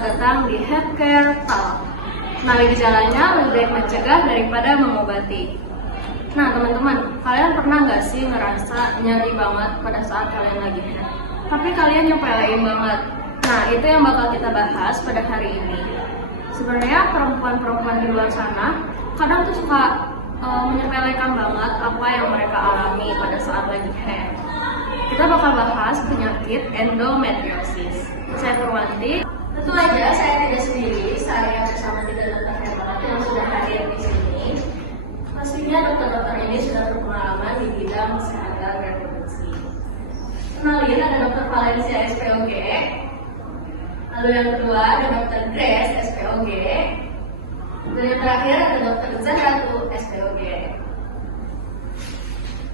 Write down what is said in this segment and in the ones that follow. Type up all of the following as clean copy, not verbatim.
datang di Healthcare Talk. Nah, gejalanya lebih baik mencegah daripada mengobati. Nah, teman-teman, kalian pernah nggak sih ngerasa nyeri banget pada saat kalian lagi head? Tapi kalian nyepelein banget. Nah, itu yang bakal kita bahas pada hari ini. Sebenarnya perempuan-perempuan di luar sana kadang tuh suka menyepelekan banget apa yang mereka alami pada saat lagi head. Kita bakal bahas penyakit endometriosis. Saya Purwanti. Tentu aja saya tidak sendiri, saya bersama tiga dokter hebat yang sudah hadir di sini. Pastinya dokter-dokter ini sudah berpengalaman di bidang kesehatan reproduksi. Kenalin, ada Dokter Valencia SPOG. Lalu yang kedua ada Dokter Grace SPOG. Dan yang terakhir ada Dokter Zahratu SPOG.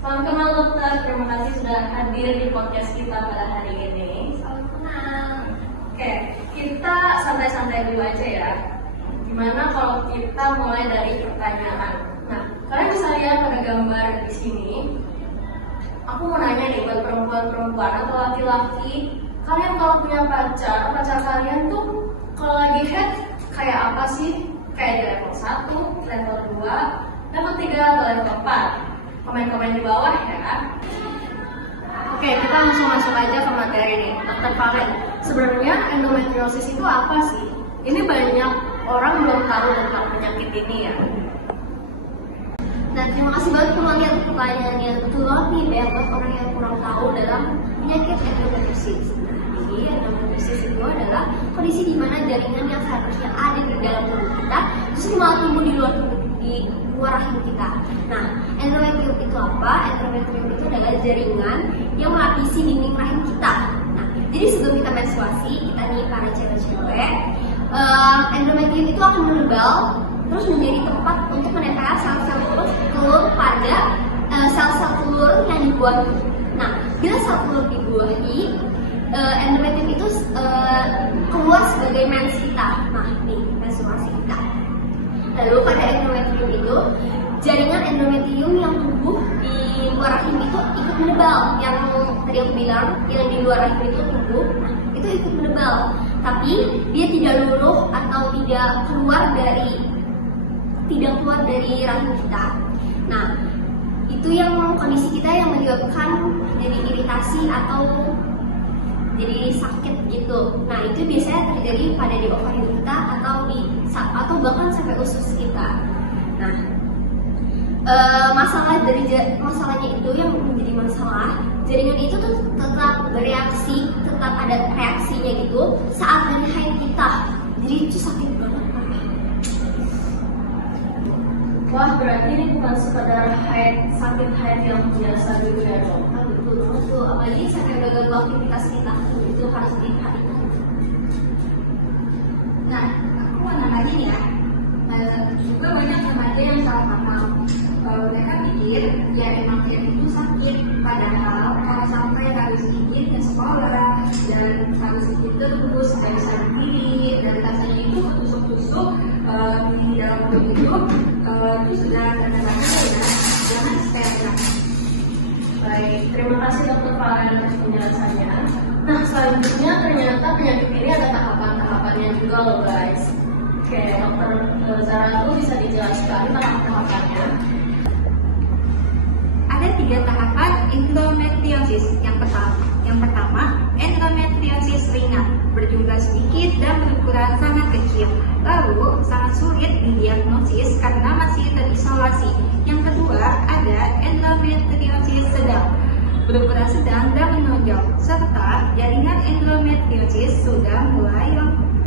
Salam kenal dokter, terima kasih sudah hadir di podcast kita pada hari ini. Salam kenal. Oke, kita santai-santai dulu aja ya. Gimana kalau kita mulai dari pertanyaan? Nah, kalian bisa lihat pada gambar di sini. Aku mau nanya nih buat perempuan-perempuan atau laki-laki, kalian kalau punya pacar kalian tuh kalau lagi head kayak apa sih? Kayak di level 1, level 2, level 3, atau level 4? Komen-komen di bawah ya. Oke, kita langsung masuk aja ke materi nih. Dokter Valen, sebenarnya endometriosis itu apa sih? Ini banyak orang belum tahu tentang penyakit ini ya. Dan terima kasih banget pertanyaannya. Betul banget nih, banyak banget orang yang kurang tahu dalam penyakit endometriosis. Jadi endometriosis itu adalah kondisi di mana jaringan yang seharusnya ada di dalam tubuh kita terus malah tumbuh di luar rahim kita. Nah, endometrium itu apa? Endometrium itu adalah jaringan yang melapisi dinding rahim kita. Nah, jadi sebelum kita menstruasi, kita nih para cewek-cewek, endometrium itu akan menebal terus menjadi tempat untuk menempel sel-sel telur pada sel-sel telur yang dibuahi. Nah, bila sel telur dibuahi, endometrium itu keluar sebagai mens kita. Nah, nih menstruasi kita. Lalu pada endometrium itu, jaringan endometrium yang tumbuh di luar rahim itu ikut menebal. Yang tadi aku bilang, yang di luar rahim itu tumbuh, nah, itu ikut menebal. Tapi dia tidak luluh atau tidak keluar dari rahim kita. Nah, itu yang kondisi kita yang menyebabkan jadi iritasi atau jadi sakit gitu. Nah, itu biasanya terjadi pada di ovarium kita atau bahkan sampai usus kita. Nah, masalahnya itu yang menjadi masalah, jaringan itu tuh tetap bereaksi, tetap ada reaksinya gitu saat lagi haid kita. Jadi itu sakit banget. Wah, berarti ini bukan sekadar sakit haid yang biasa dulu ya dok? Betul banget tuh, apalagi sampai udah ganggu aktivitas kita, itu harus diperhatikan. Nah, aku mau nanya nih ya, juga banyak remaja yang salah paham. Mereka pikir ya emang itu sakit, padahal kalau sampai harus izin ke sekolah dan harus itu terus nggak bisa berdiri dan rasanya itu tusuk-tusuk di dalam perut itu sudah tanda-tanda ya, jangan sepele. Baik, terima kasih dokter Valen atas penjelasannya. Nah, selanjutnya ternyata penyakit ini ada tahapan-tahapannya juga loh guys. Oke, dokter Zahratu bisa dijelaskan tahap-tahapannya? Ada 3 tahapan endometriosis. Yang pertama, endometriosis ringan, berjumlah sedikit dan berukuran sangat kecil. Lalu sangat sulit didiagnosis karena masih terisolasi. Yang kedua, ada endometriosis sedang, berukuran sedang dan menonjol, serta jaringan endometriosis sudah mulai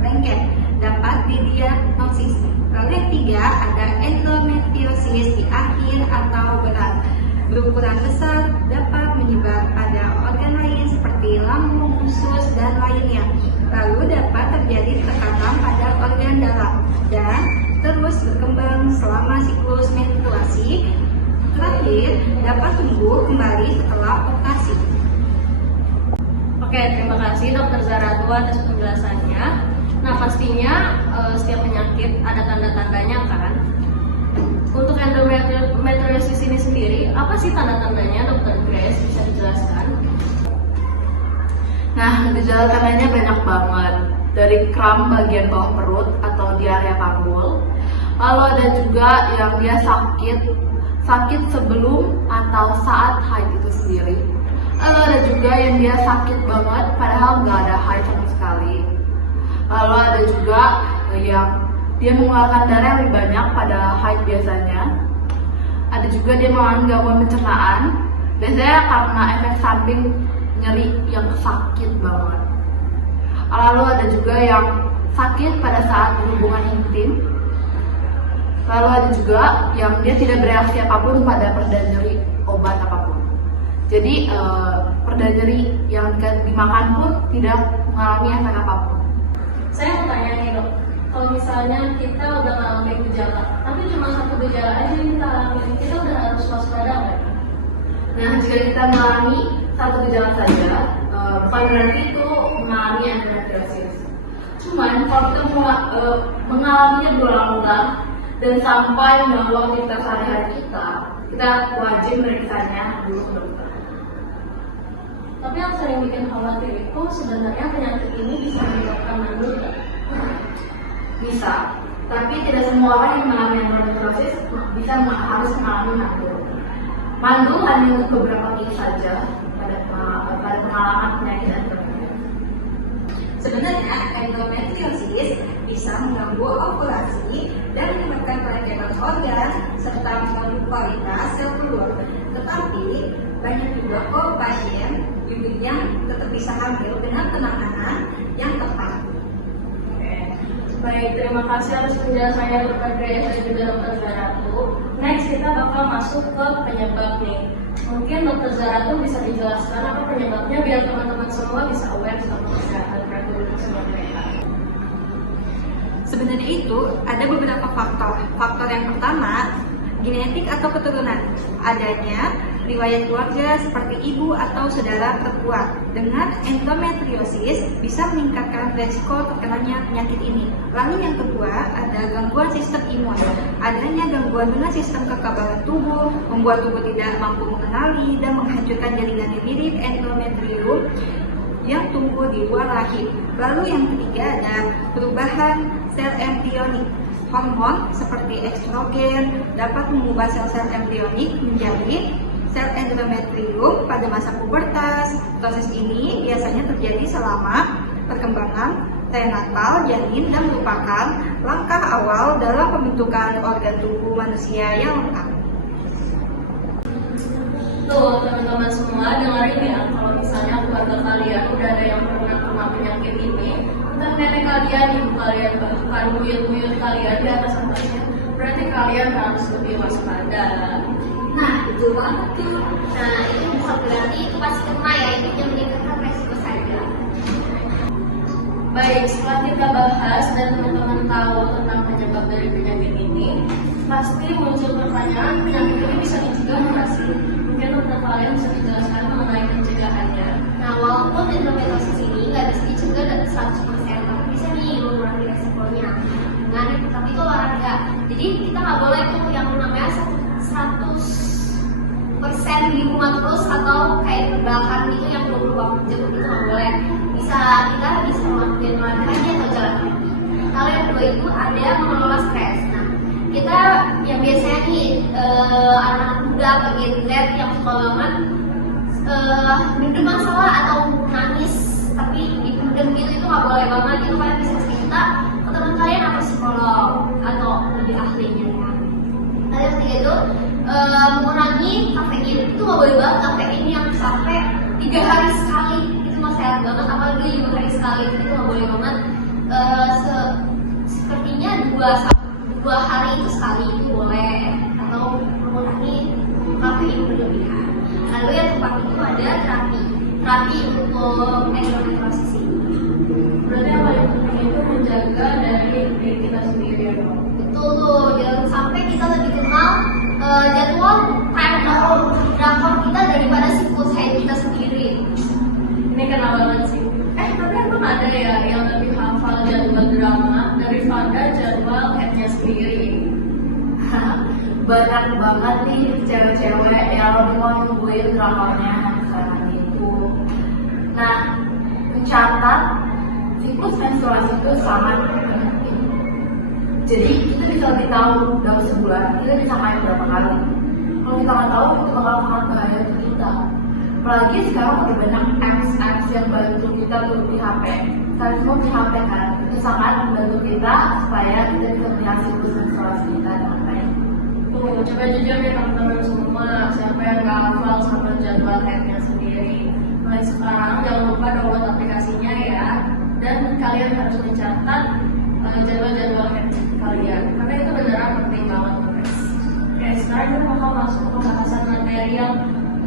lengket, dapat didiagnosis. Lalu yang ketiga, ada endometriosis di akhir atau berat, berukuran besar, dapat menyebar pada organ lain seperti lambung, usus, dan lainnya. Lalu dapat terjadi tekanan pada organ dalam dan terus berkembang selama siklus menstruasi. Terakhir, dapat tumbuh kembali setelah operasi. Oke, terima kasih dokter Zahratu atas penjelasannya. Nah, pastinya setiap penyakit ada tanda-tandanya kan? Untuk endometriosis ini sendiri, apa sih tanda-tandanya dokter Grace? Bisa dijelaskan? Nah, gejala tandanya banyak banget. dari kram bagian bawah perut atau diarea panggul. Lalu ada juga yang dia sakit sebelum atau saat haid itu sendiri. Lalu ada juga yang dia sakit banget padahal nggak ada haid sama sekali. Lalu ada juga yang dia mengeluarkan darah yang lebih banyak pada haid biasanya. Ada juga dia mengalami gangguan pencernaan, biasanya karena efek samping nyeri yang sakit banget. Lalu ada juga yang sakit pada saat berhubungan intim. Lalu ada juga yang dia tidak bereaksi apapun pada perda nyeri obat apapun. Jadi perda nyeri yang dimakan pun tidak mengalami efek apapun. Saya mau tanya nih dok, kalau misalnya kita udah ngalamin gejala, tapi cuma satu gejala aja yang kita alami, kita udah harus waspada nggak? Nah, jika kita mengalami satu gejala saja, bukan berarti itu mengalami endometriosis. Cuman kalau kita mengalaminya berulang-ulang dan sampai mengganggu aktivitas sehari-hari kita wajib meriksanya dulu ke dokter. Tapi yang sering bikin khawatir itu sebenarnya penyakit ini bisa menyebabkan mandul nggak? Bisa, tapi tidak semua orang yang mengalami endometriosis harus mengalami mandul. Mandul hanya untuk beberapa kali saja pada pengalaman penyakit endometriosis. Sebenarnya endometriosis bisa mengganggu ovulasi dan menyebabkan peradangan organ serta mengganggu kualitas sel telur. Tetapi banyak juga kok pasien yang tetap bisa hamil dengan penanganan yang tepat. Baik, terima kasih atas penjelasannya Dr. Grace dan juga Dr. Zaratu. Next kita bakal masuk ke penyebab nih. Mungkin Dr. Zaratu bisa dijelaskan apa penyebabnya biar teman-teman semua bisa aware sama kesehatan reproduksi mereka. Sebenarnya itu ada beberapa faktor. Faktor yang pertama, genetik atau keturunan. Adanya riwayat keluarga seperti ibu atau saudara terkuat dengan endometriosis bisa meningkatkan resiko terkenanya penyakit ini. Lalu yang kedua ada gangguan sistem imun. Adanya gangguan dengan sistem kekebalan tubuh, membuat tubuh tidak mampu mengenali dan menghancurkan jaringan yang mirip endometrium yang tumbuh di luar rahim. Lalu yang ketiga ada perubahan sel embrionik. Hormon seperti estrogen dapat mengubah sel-sel embrionik menjadi sel endometrium pada masa pubertas. Proses ini biasanya terjadi selama perkembangan prenatal janin dan merupakan langkah awal dalam pembentukan organ tubuh manusia yang lengkap. Tuh teman-teman semua dengerin ya, kalau misalnya keluarga kalian udah ada yang pernah kena penyakit ini, entah nenek kalian, ibu kalian, bahkan buyut-buyut kalian di atas atasnya, berarti kalian harus lebih waspada. Nah, betul banget tuh. Nah, itu bukan berarti itu pasti kena ya, itu yang meningkatkan resiko saja. Baik, setelah kita bahas dan teman-teman tahu tentang penyebab dari penyakit ini, pasti muncul pertanyaan, penyakit ini bisa dicegah nggak sih? Mungkin dokter kalian bisa dijelaskan mengenai pencegahannya. Nah, walaupun endometriosis ini nggak bisa dicegah dan 100%, tapi bisa nih mengurangi resikonya. Nah, tapi itu olahraga. Jadi kita nggak boleh tuh yang namanya 100% di rumah terus atau kayak terbakar gitu yang 24 jam itu nggak boleh. Kita bisa melakukan olahraganya atau jalan kaki. Kalau yang kedua itu ada mengelola stres. Nah, kita yang biasanya nih anak muda atau Gen Z yang suka banget mendem masalah atau nangis tapi dipendem gitu, itu nggak boleh banget. Itu kalian bisa cerita ke teman kalian atau psikolog atau lebih ahlinya ya. Lalu yang ketiga itu mengurangi kafein. Itu nggak boleh banget kafein yang sampai 3 hari sekali, itu nggak sehat banget. Apalagi 5 hari sekali itu nggak boleh banget. Sepertinya 2 hari itu sekali itu boleh, atau mengurangi kafein berlebihan. Lalu yang keempat itu ada terapi untuk endometriosis ini. Berarti yang paling penting itu menjaga dari diri kita sendiri ya dok. Betul, jangan sampai kita lebih kenal jadwal drakor kita daripada siklus haid kita sendiri. Ini kenal banget sih. Tapi emang ada ya yang lebih hafal jadwal drama daripada jadwal haidnya sendiri. Banyak banget nih cewek-cewek yang mau nungguin drakornya sekarang itu. Nah, mencatat siklus menstruasi itu sangat penting. Jadi kita bisa lebih tahu dalam sebulan kita bisa main berapa kali. Kalau kita nggak tahu itu bakal sangat bahaya untuk kita. Apalagi sekarang udah banyak apps yang bantu kita untuk di HP. Kalian semua di HP kan, itu sangat membantu kita supaya kita bisa melihat siklus menstruasi kita dengan baik. Coba jujur ya teman-teman semua, siapa yang nggak hafal sama jadwal headnya sendiri. Mulai sekarang jangan lupa download aplikasinya ya, dan kalian harus mencatat jadwal-jadwal head kalian, karena itu beneran penting banget guys. Oke, sekarang kita bakal masuk ke pembahasan materi yang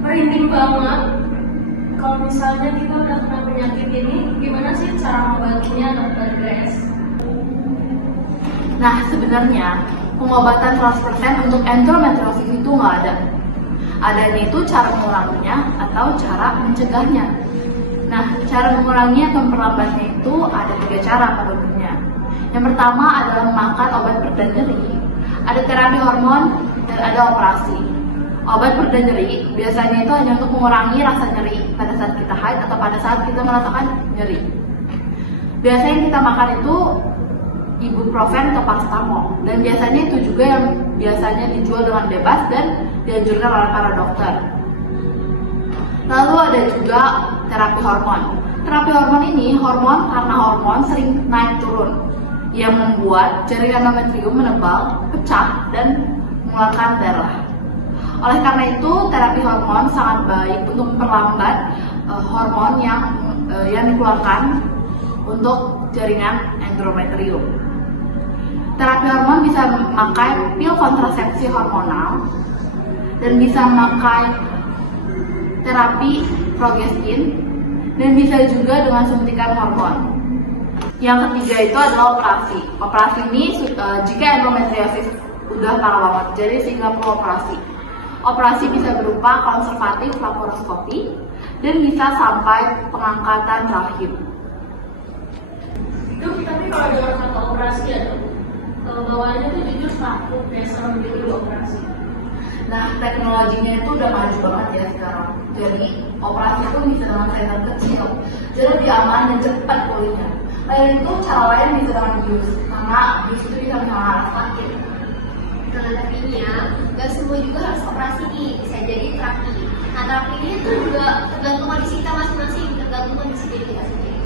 merinding banget. Kalau misalnya kita udah kena penyakit ini, gimana sih cara mengobatinya, dokter Grace? Nah, sebenarnya pengobatan 100% untuk endometriosis itu nggak ada. Adanya itu cara menguranginya atau cara mencegahnya. Nah, cara mengurangi atau memperlambatnya itu ada 3 cara pada umumnya. Yang pertama adalah memakan obat pereda nyeri, ada terapi hormon, dan ada operasi. Obat pereda nyeri biasanya itu hanya untuk mengurangi rasa nyeri pada saat kita haid atau pada saat kita merasakan nyeri. Biasanya yang kita makan itu ibuprofen atau paracetamol, dan biasanya itu juga yang biasanya dijual dengan bebas dan dianjurkan oleh para dokter. Lalu ada juga terapi hormon. Terapi hormon ini karena hormon sering naik turun yang membuat jaringan endometrium menebal, pecah, dan mengeluarkan darah. Oleh karena itu, terapi hormon sangat baik untuk memperlambat hormon yang dikeluarkan untuk jaringan endometrium. Terapi hormon bisa memakai pil kontrasepsi hormonal dan bisa memakai terapi progestin dan bisa juga dengan suntikan hormon. Yang ketiga itu adalah operasi. Operasi ini jika endometriosis udah parah banget, jadi sehingga perlu operasi. Operasi bisa berupa konservatif laparoskopi dan bisa sampai pengangkatan rahim. Dok, tapi kalau dengar kata operasi ya dok, bawaannya tuh jujur takut ya sama begitu operasi. Nah, teknologinya itu udah maju banget ya sekarang. Jadi operasi itu bisa dengan center kecil, jadi lebih aman dan cepat pulihnya. Lain itu cara lain bisa dengan bius, karena bius itu bisa mengalami sakit. Nah, tapi ini ya, gak semua juga harus operasi nih, bisa jadi terapi. Nah, terapi ini tuh juga tergantung kondisi kita masing-masing, tergantung kondisi diri kita sendiri.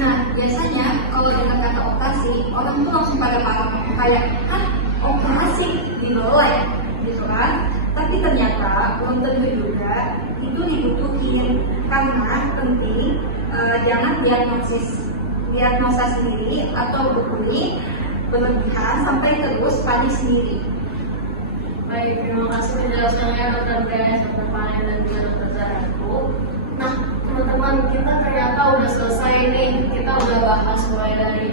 Nah, biasanya kalau dengar kata operasi, orang tuh langsung pada marah kayak, kan operasi dibawa ya, gitu kan? Tapi ternyata belum tentu juga itu dibutuhin, karena penting jangan diagnosa sendiri atau berkulit berlebihan sampai terus panik sendiri. Baik, terima kasih penjelasannya dokter Grace, dokter Fani, dan juga dokter Zahraku. Nah, teman-teman, kita ternyata udah selesai nih. Kita udah bahas mulai dari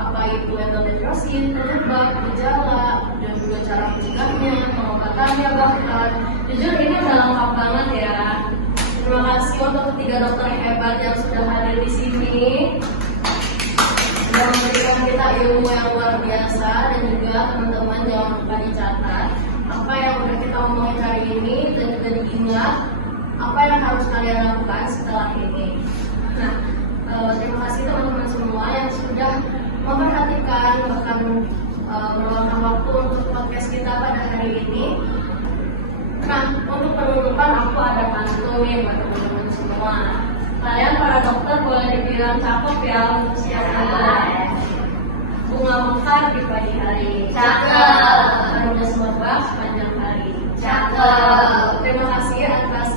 apa itu endometriosis, penyebab, gejala, dan juga cara mencegahnya, pengobatannya bahkan. Jujur ini udah lengkap banget ya. Terima kasih untuk ketiga dokter hebat yang sudah hadir di sini. Sudah memberikan kita ilmu yang luar biasa, dan juga teman-teman jangan lupa dicatat apa yang udah kita omongin hari ini, dan juga diingat apa yang harus kalian lakukan setelah ini. Nah, terima kasih teman-teman semua yang sudah memperhatikan bahkan meluangkan waktu untuk podcast kita pada hari ini. Nah, untuk penutupan aku ada pantun nih buat teman-teman semua. Kalian para dokter boleh dibilang cakep ya untuk siap-siap. Bunga mekar di pagi hari, Cakep. Harumnya semerbak sepanjang hari, Cakep. Terima kasih atas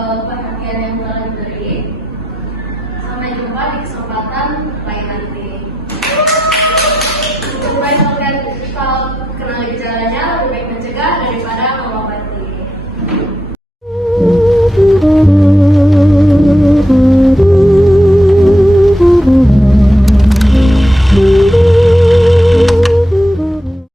perhatian yang telah diberi. Sampai jumpa di kesempatan lain nanti.